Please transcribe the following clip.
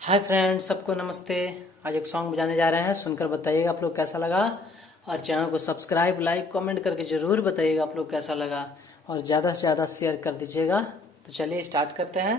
Hi friends, सबको नमस्ते। आज एक सॉन्ग बजाने जा रहे हैं, सुनकर बताइएगा आप लोग कैसा लगा। और चैनल को सब्सक्राइब, लाइक, कमेंट करके जरूर बताइएगा आप लोग कैसा लगा। और ज़्यादा से ज़्यादा शेयर कर दीजिएगा। तो चलिए स्टार्ट करते हैं।